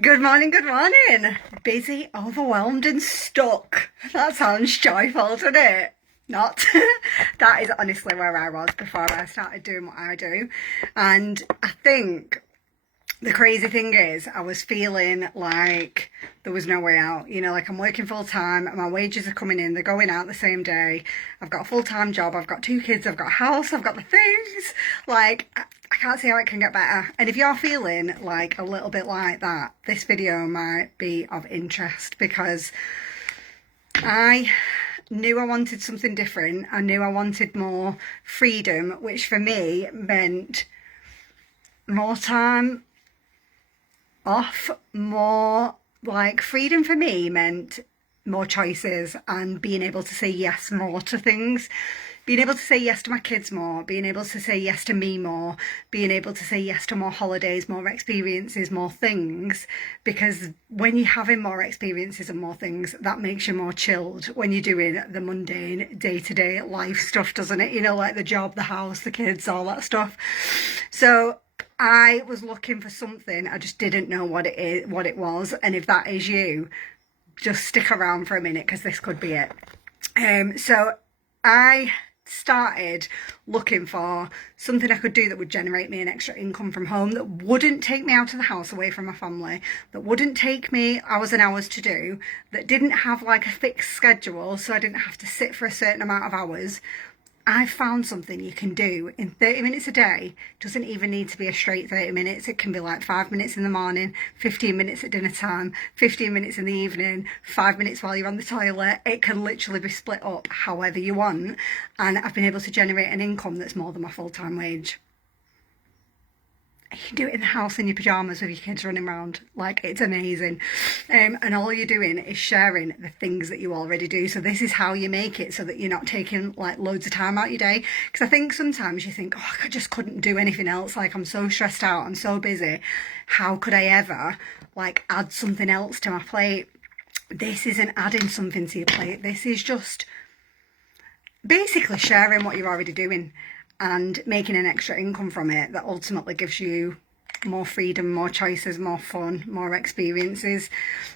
Good morning, good morning. Busy, overwhelmed and stuck. That sounds joyful, doesn't it? Not. That is honestly where I was before I started doing what I do. And I think the crazy thing is I was feeling like there was no way out. You know, like I'm working full time, my wages are coming in, they're going out the same day. I've got a full-time job, I've got 2 kids, I've got a house, I've got the things. Like, I can't see how it can get better. And if you're feeling like a little bit like that, this video might be of interest because I knew I wanted something different. I knew I wanted more freedom, which for me meant more time off, more like freedom for me meant more choices and being able to say yes more to things, being able to say yes to my kids more, being able to say yes to me more, being able to say yes to more holidays, more experiences, more things, because when you're having more experiences and more things, that makes you more chilled when you're doing the mundane day-to-day life stuff, doesn't it? You know, like the job, the house, the kids, all that stuff. So I was looking for something, I just didn't know what it was, and if that is you, just stick around for a minute because this could be it. So I started looking for something I could do that would generate me an extra income from home, that wouldn't take me out of the house away from my family, that wouldn't take me hours and hours to do, that didn't have like a fixed schedule so I didn't have to sit for a certain amount of hours. I found something you can do in 30 minutes a day. It doesn't even need to be a straight 30 minutes. It can be like 5 minutes in the morning, 15 minutes at dinner time, 15 minutes in the evening, 5 minutes while you're on the toilet. It can literally be split up however you want. And I've been able to generate an income that's more than my full-time wage. You can do it in the house in your pyjamas with your kids running around. Like, it's amazing. And all you're doing is sharing the things that you already do. So this is how you make it so that you're not taking like loads of time out your day. Because I think sometimes you think, oh, I just couldn't do anything else. Like, I'm so stressed out, I'm so busy. How could I ever like add something else to my plate? This isn't adding something to your plate. This is just basically sharing what you're already doing and making an extra income from it that ultimately gives you more freedom, more choices, more fun, more experiences.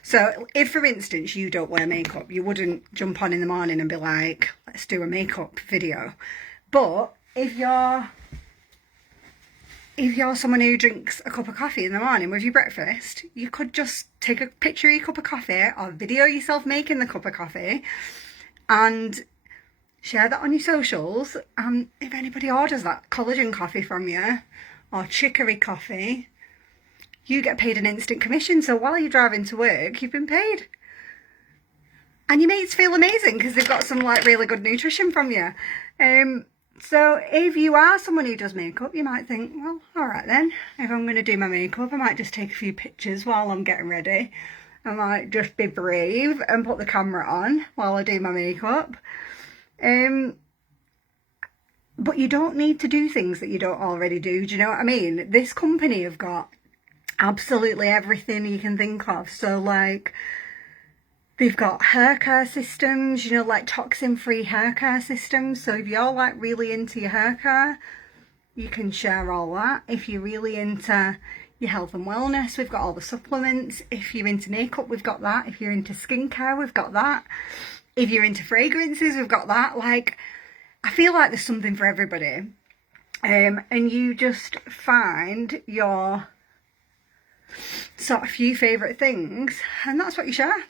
So if, for instance, you don't wear makeup, you wouldn't jump on in the morning and be like, let's do a makeup video. But if you're someone who drinks a cup of coffee in the morning with your breakfast, you could just take a picture of your cup of coffee or video yourself making the cup of coffee and share that on your socials. And if anybody orders that collagen coffee from you or chicory coffee, you get paid an instant commission. So while you're driving to work, you've been paid. And your mates feel amazing because they've got some like really good nutrition from you. So if you are someone who does makeup, you might think, well, all right then, if I'm going to do my makeup, I might just take a few pictures while I'm getting ready. I might just be brave and put the camera on while I do my makeup. But you don't need to do things that you don't already do. Do you know what I mean? This company have got absolutely everything you can think of. So like, they've got hair care systems, you know, like toxin-free hair care systems. So if you're like really into your hair care, you can share all that. If you're really into your health and wellness, we've got all the supplements. If you're into makeup, we've got that. If you're into skincare, we've got that. If you're into fragrances, we've got that. Like, I feel like there's something for everybody. And you just find your sort of few favourite things and that's what you share.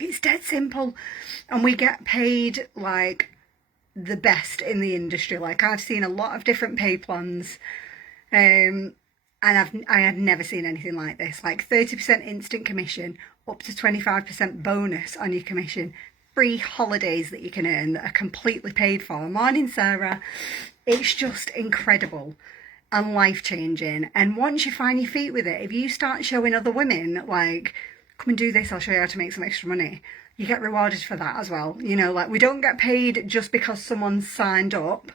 It's dead simple. And we get paid like the best in the industry. Like, I've seen a lot of different pay plans. And I had never seen anything like this. Like 30% instant commission, up to 25% bonus on your commission. Free holidays that you can earn that are completely paid for. Morning, Sarah. It's just incredible and life-changing. And once you find your feet with it, if you start showing other women, like, come and do this, I'll show you how to make some extra money, you get rewarded for that as well. You know, like, we don't get paid just because someone's signed up,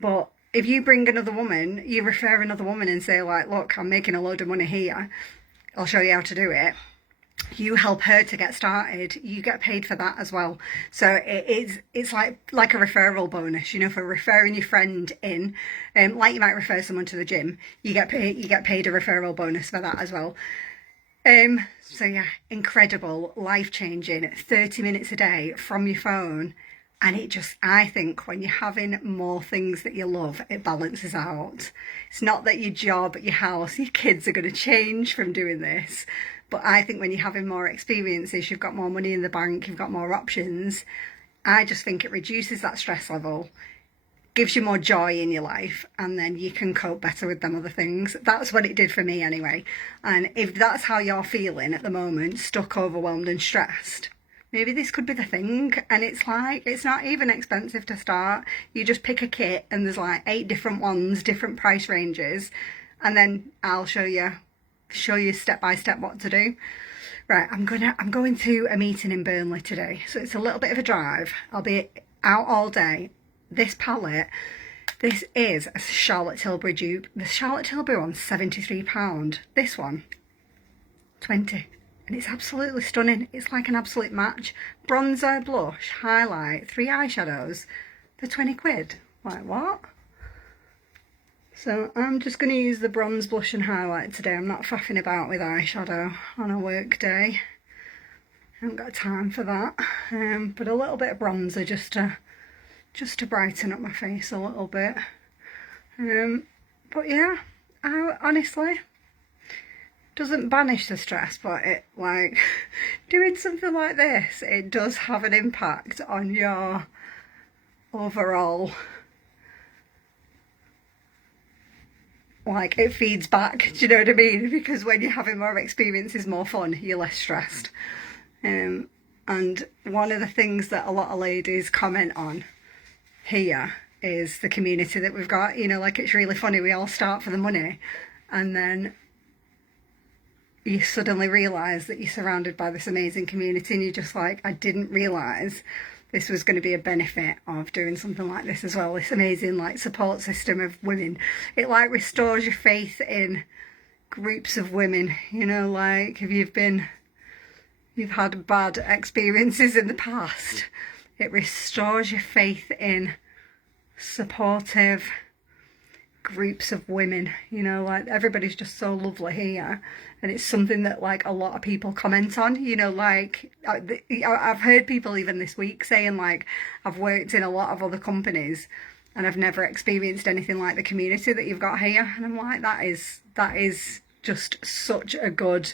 but if you bring another woman, you refer another woman and say, like, look, I'm making a load of money here, I'll show you how to do it. You help her to get started, you get paid for that as well. So it's like a referral bonus, you know, for referring your friend in. Like you might refer someone to the gym, you get paid a referral bonus for that as well. So yeah, incredible, life-changing, 30 minutes a day from your phone. And it just, I think when you're having more things that you love, it balances out. It's not that your job, your house, your kids are going to change from doing this. But I think when you're having more experiences, you've got more money in the bank, you've got more options. I just think it reduces that stress level, gives you more joy in your life, and then you can cope better with them other things. That's what it did for me anyway. And if that's how you're feeling at the moment, stuck, overwhelmed and stressed, maybe this could be the thing. And it's like, it's not even expensive to start. You just pick a kit and there's like 8 different ones, different price ranges, and then I'll show you step by step what to do. Right, I'm going to a meeting in Burnley today, so it's a little bit of a drive. I'll be out all day. This palette, this is a Charlotte Tilbury dupe. The Charlotte Tilbury one's £73. This one, 20. And it's absolutely stunning. It's like an absolute match. Bronzer, blush, highlight, 3 eyeshadows for 20 quid. Like what? So I'm just going to use the bronze, blush and highlight today. I'm not faffing about with eyeshadow on a work day. I haven't got time for that. But a little bit of bronzer just to brighten up my face a little bit. But yeah, I honestly, doesn't banish the stress, but it, like, doing something like this, it does have an impact on your overall, like, it feeds back, do you know what I mean? Because when you're having more experiences, more fun, you're less stressed. And one of the things that a lot of ladies comment on here is the community that we've got. You know, like, it's really funny, we all start for the money and then you suddenly realise that you're surrounded by this amazing community and you're just like, I didn't realise this was going to be a benefit of doing something like this as well. This amazing, like, support system of women. It, like, restores your faith in groups of women, you know, like, if you've had bad experiences in the past, it restores your faith in supportive groups of women, you know, like, everybody's just so lovely here. And it's something that, like, a lot of people comment on, you know, like, I've heard people even this week saying, like, I've worked in a lot of other companies and I've never experienced anything like the community that you've got here. And I'm like, that is just such a good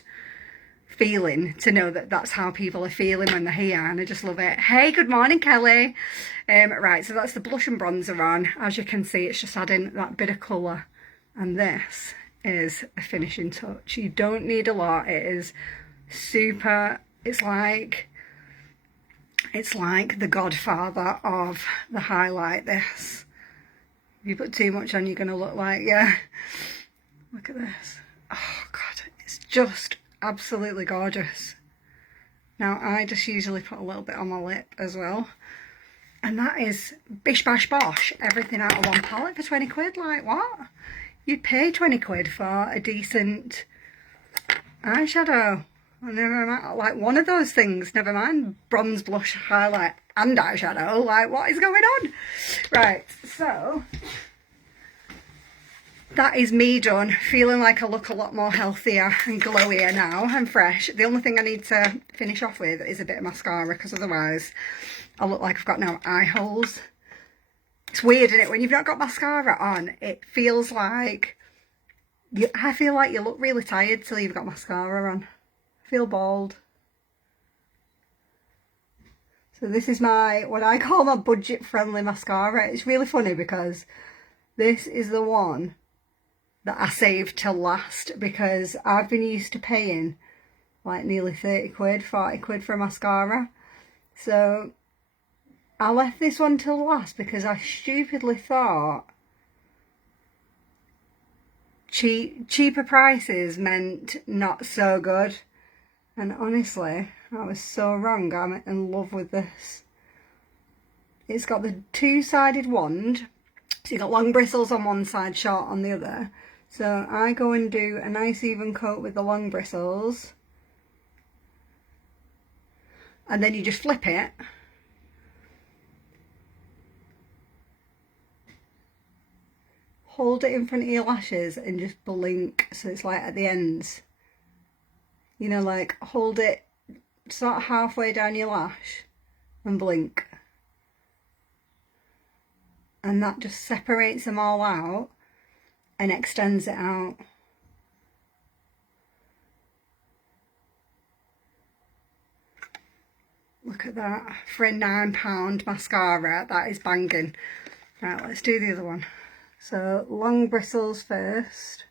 feeling to know that that's how people are feeling when they're here, and I just love it. Hey, good morning, Kelly. Right, so that's the blush and bronzer on. As you can see, it's just adding that bit of colour, and this is a finishing touch. You don't need a lot. It is super, it's like the godfather of the highlight, this. If you put too much on, you're going to look like, yeah, look at this. Oh God, it's just absolutely gorgeous. Now, I just usually put a little bit on my lip as well. And that is bish bash bosh, everything out of one palette for 20 quid. Like, what? You'd pay 20 quid for a decent eyeshadow. Never mind, like, one of those things, never mind bronze, blush, highlight and eyeshadow. Like, what is going on? Right, so that is me done, feeling like I look a lot more healthier and glowier now and fresh. The only thing I need to finish off with is a bit of mascara, because otherwise I look like I've got no eye holes. It's weird, isn't it? When you've not got mascara on, it feels like, I feel like you look really tired till you've got mascara on. I feel bald. So this is my, what I call my budget friendly mascara. It's really funny because this is the one that I saved till last, because I've been used to paying like nearly 30 quid, 40 quid for a mascara. So I left this one till last because I stupidly thought cheaper prices meant not so good. And honestly, I was so wrong. I'm in love with this. It's got the two-sided wand. So you've got long bristles on one side, short on the other. So I go and do a nice even coat with the long bristles. And then you just flip it. Hold it in front of your lashes and just blink, so it's like at the ends. You know, like hold it sort of halfway down your lash and blink. And that just separates them all out and extends it out. Look at that. For a £9 mascara, that is banging. Right, let's do the other one. So, long bristles first.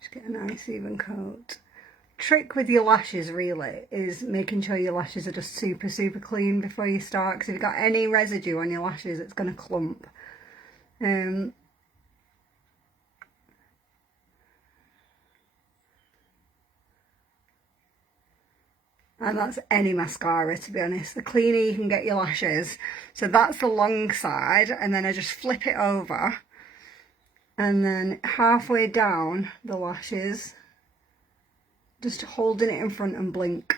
Just get a nice even coat. Trick with your lashes really is making sure your lashes are just super clean before you start, because if you've got any residue on your lashes it's going to clump. And that's any mascara, to be honest. The cleaner you can get your lashes. So that's the long side, and then I just flip it over, and then halfway down the lashes, just holding it in front and blink.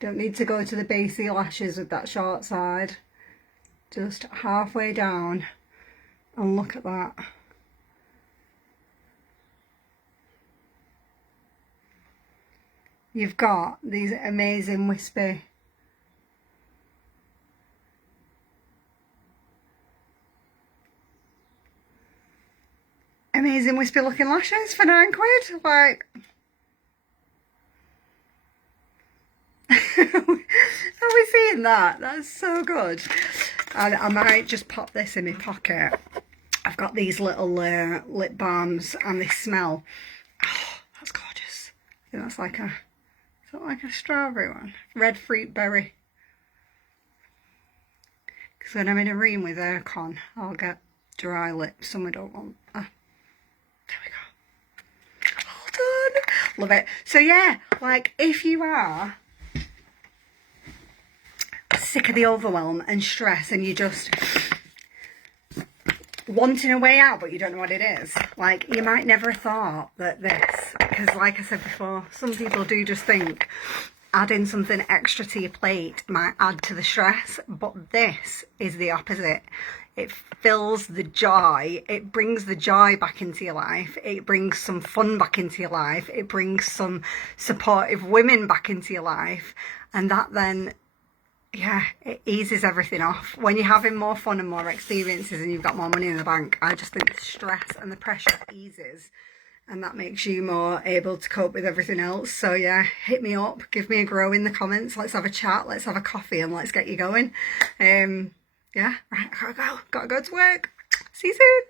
Don't need to go to the base of your lashes with that short side. Just halfway down, and look at that. You've got these amazing wispy looking lashes for £9. Like, are we seeing that? That's so good. I might just pop this in my pocket. I've got these little lip balms, and they smell. Oh, that's gorgeous. I think that's like a, is that like a strawberry one? Red fruit berry. Because when I'm in a room with aircon, I'll get dry lips, and we don't want. There we go. All done. Love it. So yeah, like if you are sick of the overwhelm and stress, and you just wanting a way out but you don't know what it is, like, you might never have thought that this, because like I said before, some people do just think adding something extra to your plate might add to the stress, but this is the opposite. It fills the joy, it brings the joy back into your life, it brings some fun back into your life, it brings some supportive women back into your life, and that then, yeah, it eases everything off. When you're having more fun and more experiences and you've got more money in the bank, I just think the stress and the pressure eases, and that makes you more able to cope with everything else. So yeah, hit me up, give me a grow in the comments, let's have a chat, let's have a coffee, and let's get you going. Yeah, right, gotta go to work. See you soon.